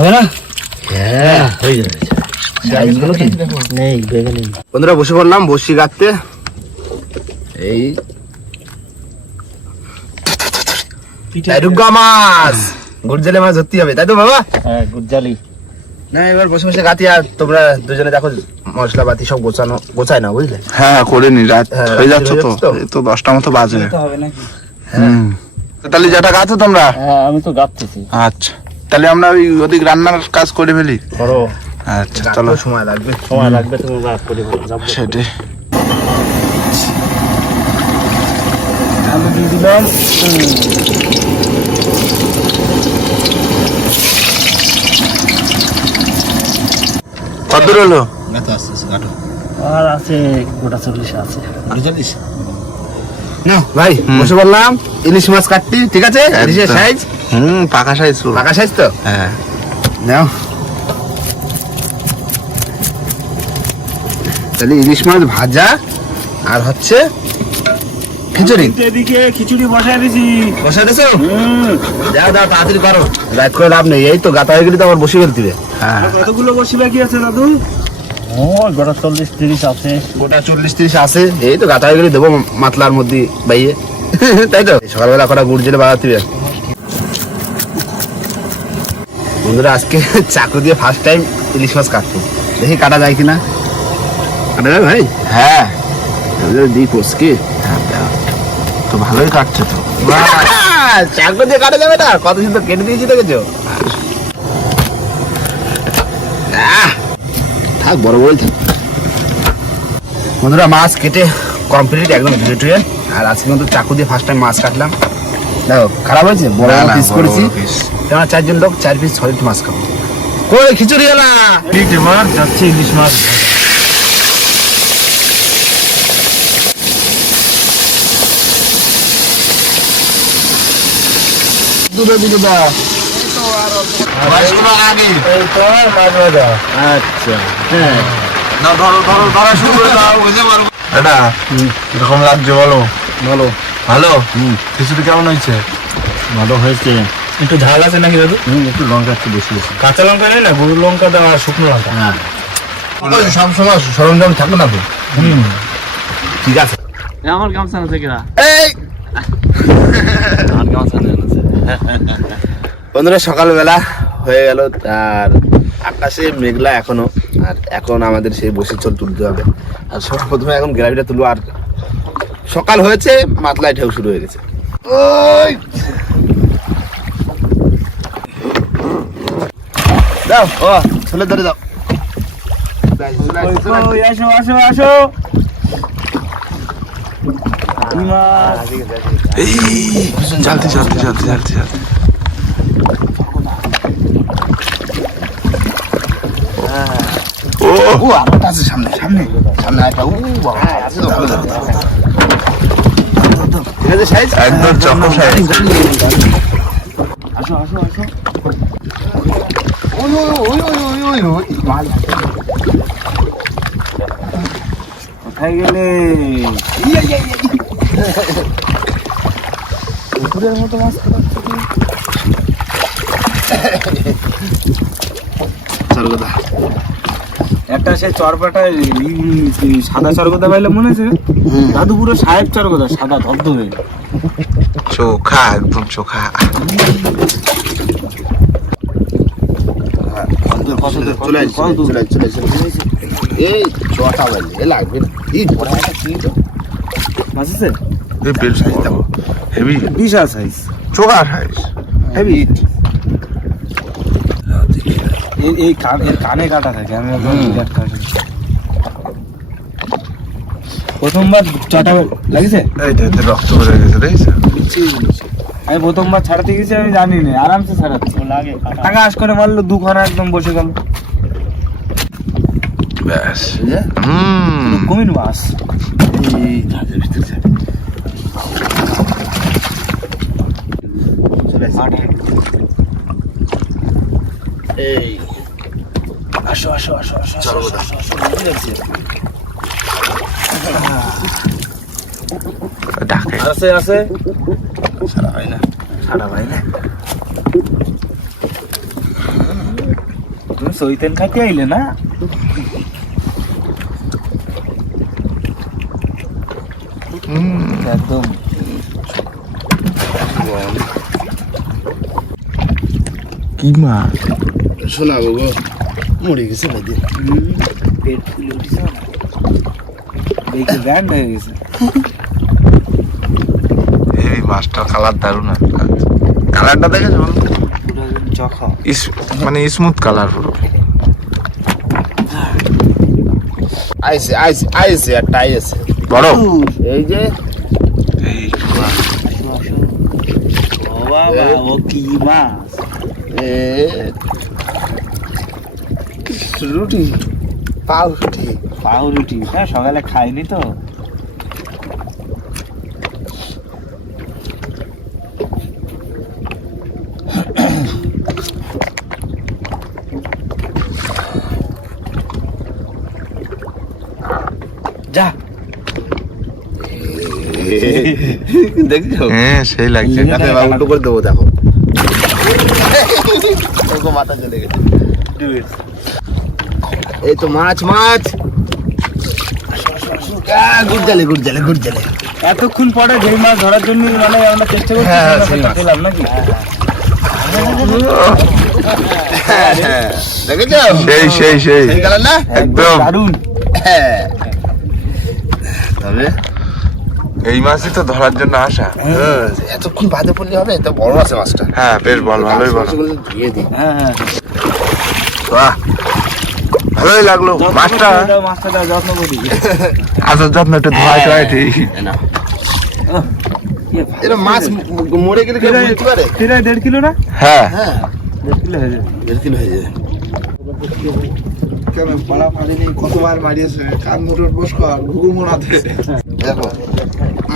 হবে না? হ্যাঁ হয়ে যাবে। বন্ধুরা বসে পড়লাম বসি গাঁথতে। এই মাছ গুড়জালি মাছ ধরতে হবে, তাই তো বাবা? হ্যাঁ গুড়জালি না এবার বসে বসে গাঁথি, আর তোমরা দুজনে দেখো মশলা পাতি সব গোছায় না, বুঝলে? হ্যাঁ করে নি, রাত হয়ে যাচ্ছে তো, এই তো 10টা মতো বাজে। হবে নাকি? তাহলে যেটা গাছো তোমরা? হ্যাঁ আমি তো গাঁথতেছি। আচ্ছা তাহলে আমরা ওই ওদিক রান্নার কাজ করে ফেলি। করো। আচ্ছা চলো। সময় লাগবে তুমি গাঁথ করে ফেলো। সেটাই। আলু দিয়ে দিলাম। কত দূর হলো? আর আছে গোটা 40 আছে। না ভাই বসে বললাম ইলিশ মাছ কাটতি, ঠিক আছে? ইলিশের সাইজ পাকা সাইজ। পাকা সাইজ তো? হ্যাঁ নাও তাহলে ইলিশ মাছ ভাজা আর হচ্ছে খিচুড়ি। এদিকে খিচুড়ি বসাই দিছি। বসা দিছো? যাও দাও তাড়াতাড়ি করো, রাত করে লাভ নেই। এই তো গাতা হয়ে গেলে তো আবার বসে ফেলতে হবে। হ্যাঁ কতগুলো বসি বাকি আছে দাদু? ও গোটা 40-30 আছে। গোটা 40-30 আছে। এই তো গাতা হয়ে গেলে দেবো মাতলার মধ্যে বাইয়ে, তাই তো? সকালবেলা কটা গুড় জেলে বাজাতে হবে। বন্ধুরা আজকে চাকু দিয়ে ফার্স্ট টাইম ইলিশ মাছ কাটবো, দেখি কাটা যায় কিনা। কাটা যাবে ভাই? হ্যাঁ দিই পোস্কি তো ভালোই কাটছে তো। চাকু দিয়ে কাটা যাবে না? কত সুন্দর কেটে দিয়েছি, দেখেছো? থাক বড় বড় থাক। বন্ধুরা মাছ কেটে কমপ্লিট একদম ধুয়ে টুয়ে। আর আজকে কিন্তু চাকু দিয়ে ফার্স্ট টাইম মাছ কাটলাম। দেখো খারাপ হয়েছে? বড় বড় পিস করেছি, কেন 4 জন লোক 4 পিস সলিড মাছ খাবো। কই খিচুড়ি হলা? ঠিক মাছ যাচ্ছে ইলিশ মাছ। দূরে দিকে দাও। আগে এই তো মাছ ভাজা। আচ্ছা হ্যাঁ না ধরো ধরো ধরা শুরু করে দাও। এটা এরকম লাগছে বলো? বলো। ভালো? খিচুড়ি কেমন হয়েছে? ভালো হয়েছে। একটু ঝাল আছে নাকি দাদু? একটু লঙ্কা একটু বেশি বেশি। কাঁচা লঙ্কা নেই না, গরুর লঙ্কা দাও আর শুকনো লঙ্কা। হ্যাঁ সব সময় সরঞ্জাম থাকবে না তো? ঠিক আছে। আমার গামছা আছে কিনা? এই আমার গামছা আছে। বন্ধুরা সকালবেলা হয়ে গেল, আর আকাশে মেঘলা এখনো। আর এখন আমাদের সেই বসে চল তুলতে হবে। আর সবার প্রথমে এখন গ্রাভিটা তুলবো। আর সকাল হয়েছে, মাতলায় ঢেউ শুরু হয়ে গেছে। ওই দাও, ও ছেলে ধরে দাও। আসো আসো আসো। চালতে চালতে চালতে চালতে চালতে ও আরেকটা আছে সামনে সামনে সামনে একটা। ও বাবা আছে তো ভালো ধরে। ঠিক আছে সাইজ একদম চকো সাইজ। আসো আসো আসো। ওই ওই ওই ওই ওই ওই মাছ কোথায় গেলে? পুকুরের মতো মাছ সরগদা। একটা সে চরপাটা সাদা চরগদা পাইলে মনে আছে দাদু? পুরো সাহেব চরগদা, সাদা ধবধবে। চোখা একদম চোখা। চলে আসছে। এই চটা বললে এ লাগবে না। এই বড় একটা কি তো মাছ আছে? এই বেল সাইজ দাও, হেভি বিশাল সাইজ। চোখা সাইজ হেভি। এই কানে কাটা থাকে। আমি প্রথমবার চটা লাগিছে। এইটা এতে রক্ত বেরিয়ে গেছে, দেখেছো? আমি প্রথমবার ছাড়াতে গেছি, আমি জানি না, আরামসে ছাড়াচ্ছি। টাকা আশ করে মারলো, দুখানা একদম বসে গেল। ব্যাস। কুমির মাছ। এই ঝাঁজের ভিতরে যাবে। চলে আসছে। এই আসো আসো আসো আসো চলো আসো, আসো, আসো, বুঝে যাচ্ছে। ডাকে আছে আছে। সারা হয় না। ছাড়া ভাই না। তুমি সইতেন খাইতে আইলে না? একদম কি মাছ? শোনাবো গো, মরে গেছে নদী। পেট ফুলে উঠেছে না? দেখে ব্যান্ড হয়ে গেছে। এই মাছটার কালার দারুণ। কালারটা দেখেছো? পুরো জখম। মানে স্মুথ কালার পুরো। আইসে আইসে আইসে একটা আইসে বড় এই যে এই ও বাবা, ও কি মাছ? এ, রুটি পাউরুটি। পাউরুটি। হ্যাঁ, সকালে খাইনি তো। যা দেখছো? হ্যাঁ সেই লাগছে। দেখো এবার উল্টো করে দেবো, দেখো ওকে মাথা চলে গেছে। এই তো মাছ মাছ। গুড় জালে গুড় জালে গুড় জালে। এতক্ষণ পরে যেই মাছ ধরার জন্য মানে আমরা চেষ্টা করছি, হ্যাঁ, আমরা সেই মাছ। পেলাম নাকি? দেখেছো? সেই সেই সেই সেই কালার না? একদম। দারুণ। হ্যাঁ। তবে এই মাছই তো ধরার জন্য আসা। হ্যাঁ, এতক্ষণ বাদে পড়লে হবে? তো বড় আছে মাছটা। হ্যাঁ বেশ বল, ভালোই বল। মাছগুলো ধুয়ে দিই। হ্যাঁ হ্যাঁ, বাহ ভালোই লাগলো মাছটা। মাছটা দাও, যত্ন করি। আসার যত্ন একটু ধোয়াই টয় ঠিক। না, এরা মাছ মরে গেলে কেউ বুঝতে পারে? প্রায় 1.5 কিলো না? হ্যাঁ হ্যাঁ, 1.5 কিলো হয়ে যাবে। 1.5 কিলো হয়ে যায়। কেন পাড়া ফাড়িনি, কতবার মারিয়েছে, কান দুটোর বস কর, ঘুঘু মোড়াতে। দেখো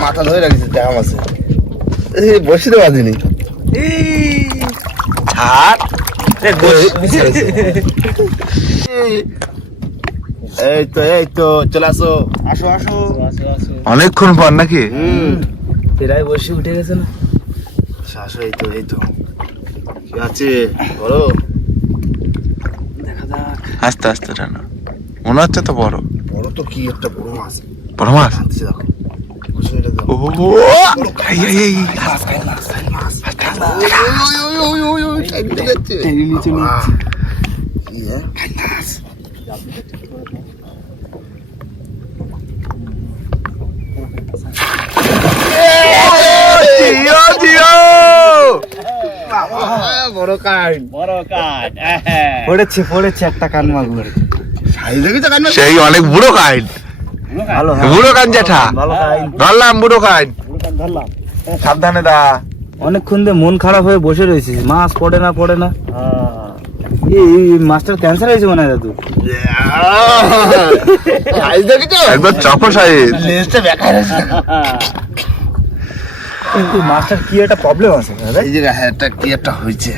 মাথা ধরে রাখিছে দেখা মাছে। বসে তো বাঁধিনি। ছাড়। এই তো চলে আসো। আসো আসো আসো আসো। অনেকক্ষণ পর নাকি? প্রায় বসে উঠে গেছে না? আসো, এই তো কি আছে বলো? দেখা যাক। আস্তে আস্তে টানো, মনে হচ্ছে তো বড়। বড় তো কি একটা বড় মাছ বড় মাছ। আনতেছে, দেখো কুসুমিটা দাও। ও এই এই এই চাইতে যাচ্ছে। টেনে নিচে নিয়ে বাহ, কি হ্যাঁ? জিও জিও বড় কাঠ। বড় কাঠ। পড়েছে পড়েছে একটা কান মাগুর। সাইজ দেখেছো কাঠ? সেই অনেক বুড়ো কাইন। ভালো বুড়ো কান জেঠা ভালো কাইন। ধরলাম বুড়ো কাইন। ধরলাম। সাবধানে দা। অনেকক্ষণ ধরে মন খারাপ হয়ে বসে রয়েছিস, মাছ পড়ে না পড়ে না। এই মাছটার ক্যান্সার হয়েছে মনে হয় দাদু। সাইজ দেখেছো? একদম চকো সাইজ। লেজটা বেকার আছে। কিন্তু মাছটার কি একটা প্রবলেম আছে দাদা? এই যে একটা কি একটা হয়েছে।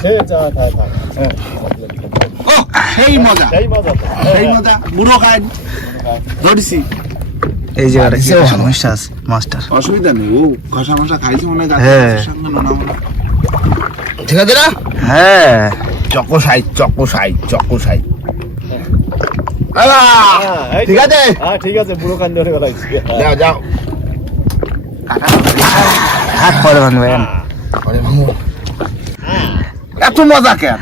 সেই মজা, সেই মজা, বুড়ো কাঠ ধরছি। এই জায়গাটা কি সমস্যা আছে মাছটার? অসুবিধা নেই, ও ঘষা মশা খাইছে মনে হয়, হ্যাঁ। দাদার সঙ্গে নোনা মোনা। ঠিক আছে না? হ্যাঁ চকো সাইজ। ঠিক আছে, ঠিক আছে, বুড়ো কান ধরে গেল। যাও যাও। হাত পরে ভাঙবে। আরে মামু, এত মজা কেন?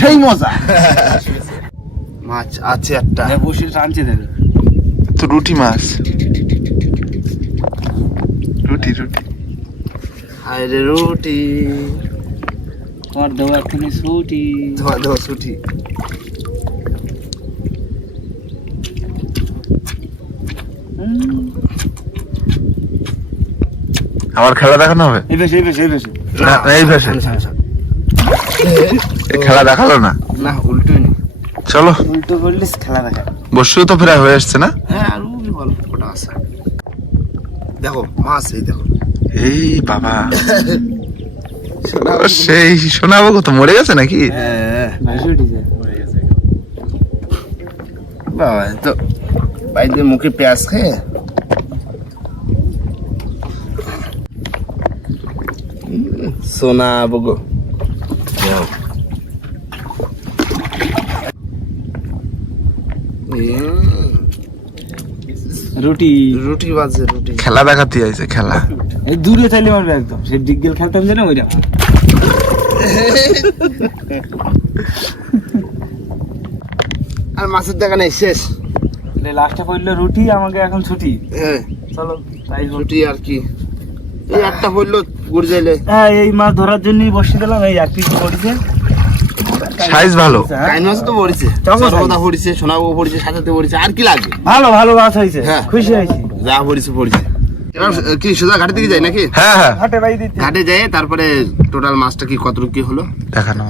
সেই মজা। মাছ আছে একটা। বসে টানছে দেবে। তো রুটি মাছ। রুটি রুটি আরে রুটি তোমার দেবো এক্ষুনি ছুটি। তোমার দেওয়া ছুটি। আমার খেলা দেখানো হবে? এই বেশি এই বেশি এই বেশি। না এই ভাষা খেলা দেখালো না। না উল্টোই নি। চলো উল্টো করলিস খেলা দেখা। বসু তো প্রায় হয়ে এসছে না? হ্যাঁ আর উনি বল ওটা আছে। দেখো মাছ, এই দেখো। এই বাবা ও সেই শোনাবো কত মরে গেছে নাকি? হ্যাঁ বেশি উঠেছে। বাবা তো বাইরে মুখে পেঁয়াজ খেয়ে সোনা বগো। রুটি রুটি বাজে রুটি। খেলা দেখাতে আইছে খেলা। এই দূরে চাইলে মারবে একদম, সে ডিগগেল খেলতাম যে না ওইটা। আর মাছের দেখা নেই শেষ। লাস্টে পড়লো রুটি, আমাকে এখন ছুটি। হ্যাঁ চলো তাই হোক। রুটি আর কি, এই একটা পড়লো গুড় যাইলে। হ্যাঁ এই মাছ ধরার জন্যই বসে দিলাম, এই এক পিস পড়েছে। সাইজ ভালো। কাইন মাছ তো পড়েছে, চকো সর্বদা পড়েছে, সোনাবু পড়েছে, সাথে পড়েছে, আর কি লাগবে? ভালো ভালো মাছ হয়েছে, হ্যাঁ। খুশি হয়েছি। যা পড়েছে পড়েছে। এবার কি সোজা ঘাটের দিকে যাই নাকি? হ্যাঁ হ্যাঁ হাটে বাই দিতে ঘাটে যাই, তারপরে টোটাল মাছটা কি কতটুকু কি হলো দেখানো।